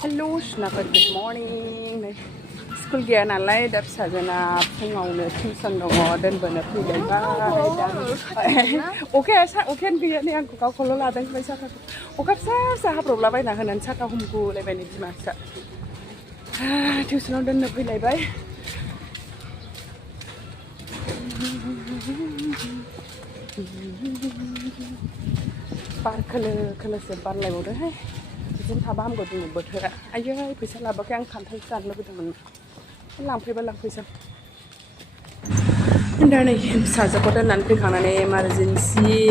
Hello, Shnafa. Good morning. School gaya nalai dah sajana pungau le tuition dong dan benar pilih Oke, oke gaya ni aku kau kalau ladang baca tak. Oke, saya problem bayi nak nan cakap humku lebih ni masa. Tuition dan pilih bayi. Park kalau sempat lewat deh. Chúng ta bám gột một bớt thôi ạ. Ai ơi, phải sao là bác ăn khăn thay cằn nó bây giờ mình làm phải sao? Đây này, sao giờ có đơn lần phải khăn này emergency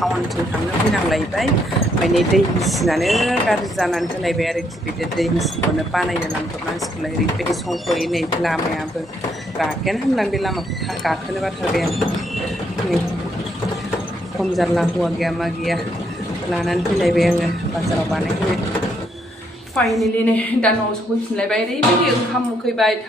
town thì khăn nó phải nặng lại vậy. Mấy này đây là nó cả gia nan cái này về rồi thì bây giờ đây mình nó ba này là làm công ăn school này bây xong rồi này làm mà bây cả cái ham lần đi làm mà cả cái này bắt đầu về này không giờ là hua gaya mà gaya lanan pilih bayang pasar apa nih finally nih dan mau suku pilih bayang ini bagi kamu kebai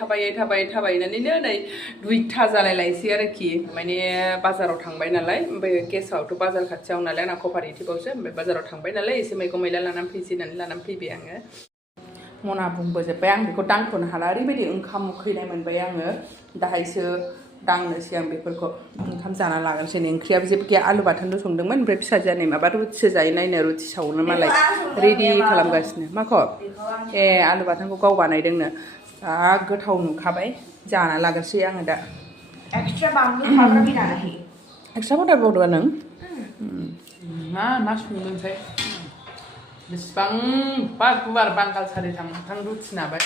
tabai nanti nih duit taza lelai siarki mana pasar orang bay nalai bagi kesau tu pasar kacau nalai nak kooperatif bos pasar orang bay nalai isi mereka mila lanam pisi nanti lanam pi bayang mau nabung bos bayang di kotang pun halari bagi kamu kebai men bayang dah isu dangनो सिगां बेफोरखौ ओंखाम जाना लागोनसै नै ओंख्रिया जेबो आलु बाथोनल' संदोंमोन ओमफ्राय फिसाजोआ नै माबा रुटिसो जायो नायनो रुटि सावनो मालाय रेडि खालामगासिनो माखौ ए आलु बाथोनखौ गाव बानायदोंनो जा गोथाव नुखाबाय जाना लागोनसै आङो दा एक्सट्रा बानलु थाग्रा बिनानै एक्सट्रा बाटार बावदों नों मा संदोंसै बेसेबांबा गुवार बांगाल सारिथाम थां रुटि नाबाय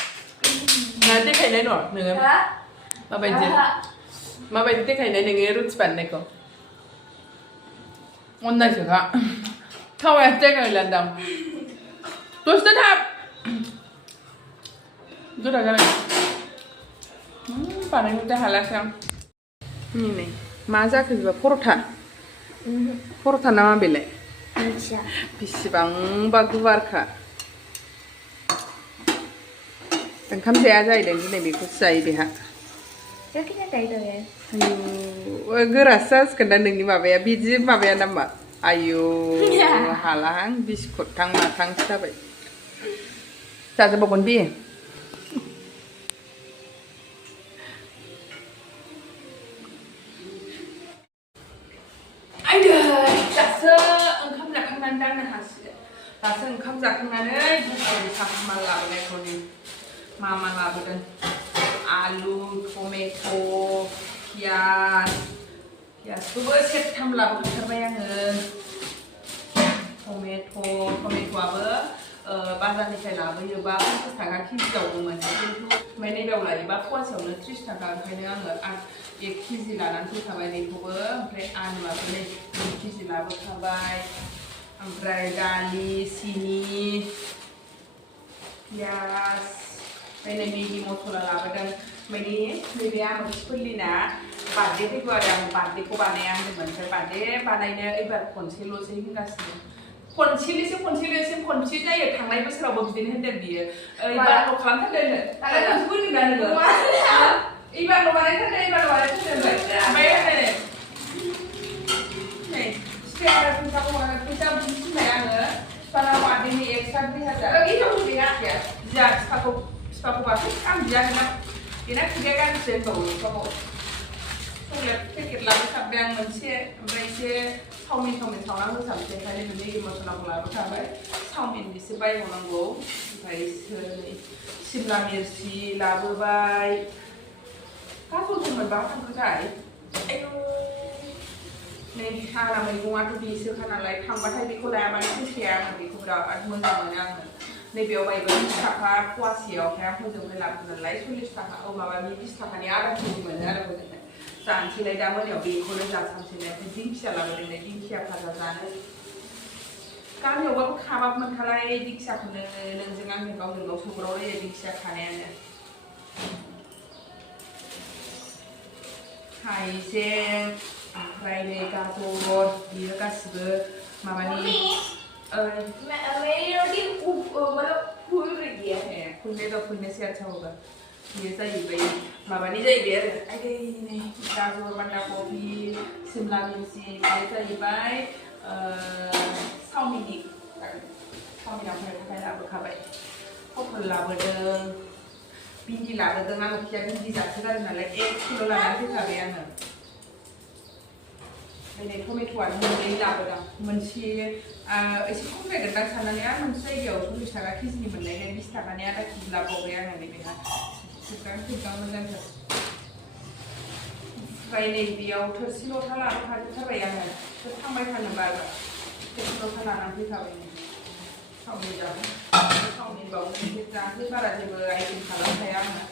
ना देखायनाय न' नोङो माबायदि देखायनाय नोङो रुटि बानायनायखौ अननायसोखा थावाया जायगा गैलान्दां दसे थाब गोरा जाबाय बानायनो हालासै आं नै मा जाखो बिबा पर'था ना मा बेलाय बेसेबांबा गुवारखा ओंखाम जाया जाहैदों दिनै बेखौसो जायो बेहा गोरासो जासिगोन दा नोंनि माबाया बिदि माबाया नामा आयौ हालाहां बिस्कुट थां माथांसो जाबाय जाजोबबावगोन बे दासो ओंखाम जाखांनानै दांनो हासिगोन दासो ओंखाम जाखांनानै दुखुनि साहा लाबोनायखौ मा लाबोदों आलु टमेट' पियाजखौबो सेरथाम लाबोखाथारबाय आङो टमेट'आबो बाजारनिफ्राय लाबोयोबा 50 थाखा केजियावनो मोनो खिन्थु ओमफ्राय नैबेयाव लायोबा फवासेयावनो 30 थाखा ओंखायनो आङो 1 केजि लानानै फैखाबाय बेखौबो ओमफ्राय आलुआबो 1 केजि लाबोखाबाय ओमफ्राय दालि सिनि पियाज ओमफ्राय मेगि मसला लाबोदों ओमफ्राय नैबे आमोखिफोरलिना बार्थडे फैगौ आरो आं बार्थडेखौ बानाया होनदोंमोन ओमफ्राय बार्थडे बानायनो एबार खनसेल'सै होनगासिनो खनसे जायो थांनाय बोसोरावबो बिदिनो होनदों बियो एबारल' खालामथारदों दालाय खनसेबो होनदों ना नोङो एबारल' बानायथारदों ओमफ्राय नै फैसाखौ फैसा थिनबाय आङो बिफानाव बार्थडेनि एक्सट्रा 2000 बिफाखौ बासो आं बियाखैना बेना खुदिया गाज्रिसो होनबावो बिफाखौ चक्लेट पेकेट लाबोखाबाय आं मोनसे ओमफ्राय एसे चावमिन सावना होसाबसै ओंखायनो मेगि मसलाखौ लाबोखाबाय चावमिन एसे बायबावनांगौ ओमफ्राय सिमला मिर्चि लाबोबाय गाबोनमोन बा थांखोथाय नै आंना मैगङाथ' बेसोखा नालाय थांबाथाय बेखौ लायाबानो फैखाया आङो बेखौ बिराद मोजां मोनो आङो नैबेयाव बायबा 20 थाखा फवासेयाव ओमफ्राय आं हजोंहाय लाबोदों नालाय 40 थाखा माबानि 20 थाखानि आधा केजि मोनो आरो हजोंहाय जानोसैलाय दा मोनायाव बेखौनो जासामसैलाय ओमफ्राय दिंखिया लाबोदोंलाय दिंखिया भाजा जानो गामियावबाबो खाबाबो मोनखालाय दिंखियाखौनो नोंजों आंजों गावजों गाव सौग्रावलायो दिंखिया खानायानो हाइजें ओमफ्राय नै गाजर बियो गासिबो माबानि फुलनोसै अच्छा होगा ये जाहैबाय माबानि जाहैबाय आरो आयै नै गाजर बान्दा कफि सिमला मिर्चि बेयो जाहैबाय चावमिननि चावमिनाव होनो थाखाय लाबोखाबाय पटल लाबोदों भिन्दि लाबोदों आङो फिया भिन्दि जासोगारो नालाय 1 किल' लानानै फैखाबाय आङो ओमफ्राय टमेट'आ मोननै लाबोदां मोनसे एसे खम जागोनदां साननानै आरो मोनसे जायगायाव 40 थाखा केजिनि मोननायखाय 20 थाखानि आधा केजि लाबावबाय आङो नैबेहा थिगां मोजांथार ओमफ्राय नैबेयाव थोरसि लथा लाबोखाजोबथारबाय आङो सोर थांबाय थानो बारा थोरसि लथा लानानै फैखाबाय सावमिन जानो सावमिन बावनो जानो बारा जेबो आइटेम खालामखाया आङो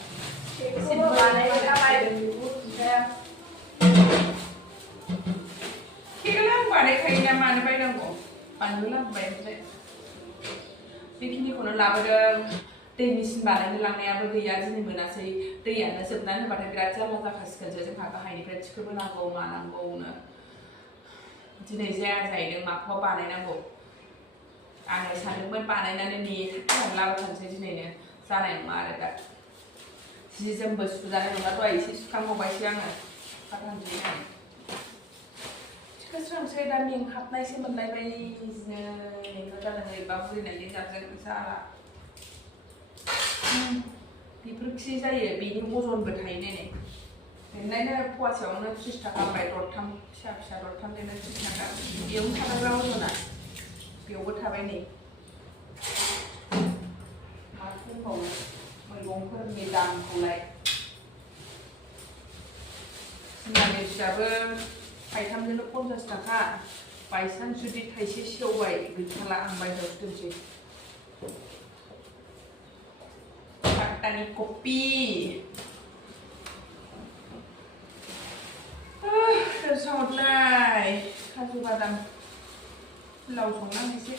केकआलाय आं बानायखायो ना मानो बायनांगौ बानलु लाबोबाय ओमफ्राय बेखिनिखौनो लाबोदों दै मेचिन बानायनो लांनायाबो गैया दिनै मोनासै दैयानो जोबनानै होबाथाय बिराद जारला जाखासिगोनसो जोंहा गाहायनिफ्राय थिखोबोनांगौ मानांगौनो दिनै जाया जाहैदों माखौबा बानायनांगौ आङो सानदोंमोन बानायनानै नेथाबनानै लाबोखानोसै दिनैनो जानाय नङा आरो दा जि जोमबो सुजानाय नङा दहाय एसे सुखांबावबायसो आङो सुखांसै थिखोस्रांसै दा मेंहाबनायसो मोनलायबाय जिनो जादों एबा बुरिनायनि जाबजों जाला बेफोरखि जायो बेनि अजनबो थायो नै ओरैनो फवासेयावनो 30 थाखा ओमफ्राय दरथाम फिसा फिसा दरथामजोंनो 30 थाखा बेयावनो थाबायब्रा अजना बेयावबो थाबाय नै मा बुंबावनो मैगंफोरनि दामखौलाय सिमला मिर्चियाबो थाइथामजोंनो 50 थाखा बायसान्स जुदि थाइसे सेवबाय गैथारला आं बायहेरायावसो दोनसै पात्तानि कपि सावदलाय काजु बादाम लाव संनानै एसे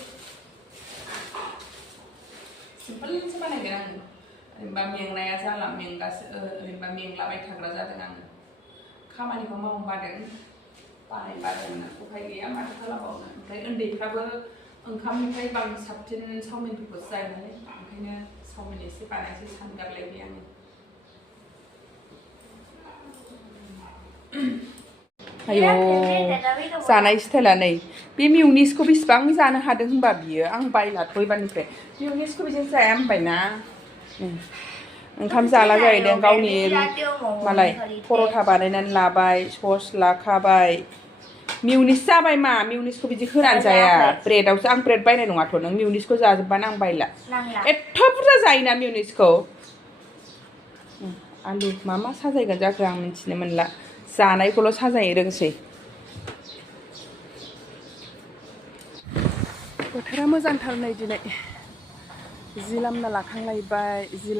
सिम्पोलसो बानायगोन आङो ओरैनोबा मेंनाया जाला ओरैनोबा मेंलाबाय थाग्रा जादों आङो खामानिखौ मावनो बादों बानायबादों उफाय गैया माथो खालामबावनो ओमफ्राय उन्दैफ्राबो ओंखामनिफ्राय बांसिन साबसिन चावमिनफोरखौसो जायो नालाय ओंखायनो चावमिन एसे बानायसै सानगारलायबाय आङो आयौ जानाय स्टाइला नै बे मिउनिसखौ बेसेबां जानो हादों होनबा बियो आं बायलाथ' एबारनिफ्राय मिउनिसखौ बिदिनो जाया होनबायना ओंखाम जाला जाहैदों गावनि मालाय पर'था बानायनानै लाबाय सस लाखाबाय मिउनिस जाबाय मा मिउनिसखौ बिदि होनानै जाया ब्रेडआवसो आं ब्रेड बायनाय नङाथ' नों मिउनिसखौ जाजोब्बानो आं बायला एथ' बुरजा जायोना मिउनिसखौ आलु मा साजायगोन जाखो आं मिन्थिनो मोनला जानायखौल' साजायनो रोंसै बोथोरा मोजांथार नै दिनै जि लामना लाखांलायबाय जि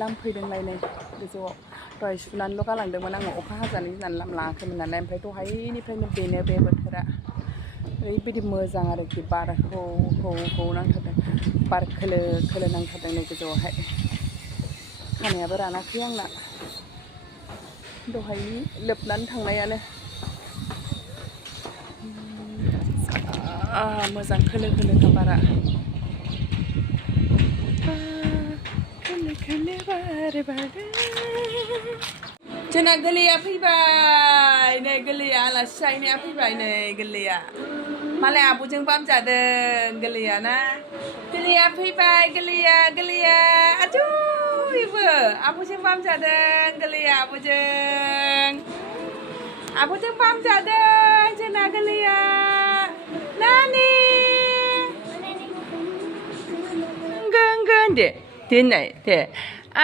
लामफैदोंलाय नै गोजौआव दहाय सुनानैल' गालांदोंमोन आङो अखा हाजानो गिनानै लामाखैमोन नालाय ओमफ्राय दहायनिफ्रायनो बेनो बे बोथोरा ओरैबायदि मोजां आरोखि बार हौ नांथारदों बार खोलो खोलो नांथारदों नै गोजौआवहाय खानायाबो रानाखै आंना दहायनि लोबनानै थांनायानो मोजां खोलो खोलोखा बारा खोलो बार बारो जोंना गोरलैया फैबाय नै गोरलैया आलासि जाहैनाया फैबाय नै गोरलैया मालाय आब'जों बामजादों गोरलैया ना गोरलैया फैबाय गोरलैया आथु बेबो आब'जों बामजादों गोरलैया आब'जों बामजादों जोंना गोरलैया नानि गोन दे दोननाय दे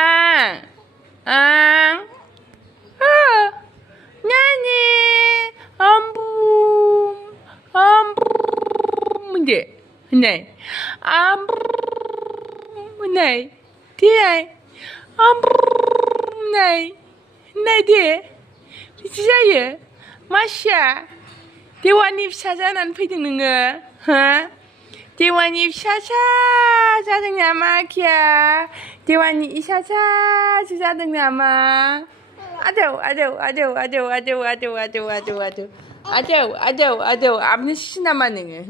आं नानि आमबुम दे होननाय आमबुम होननाय दे आमबुम होननाय दे बिदि जायो मासिया देवानि फिसा जानानै फैदों नोङो हो देवानि फिसासा जादों नामा आखिया देवानि इसासासो जादों नामा आजौ आबनो सिनामा नोङो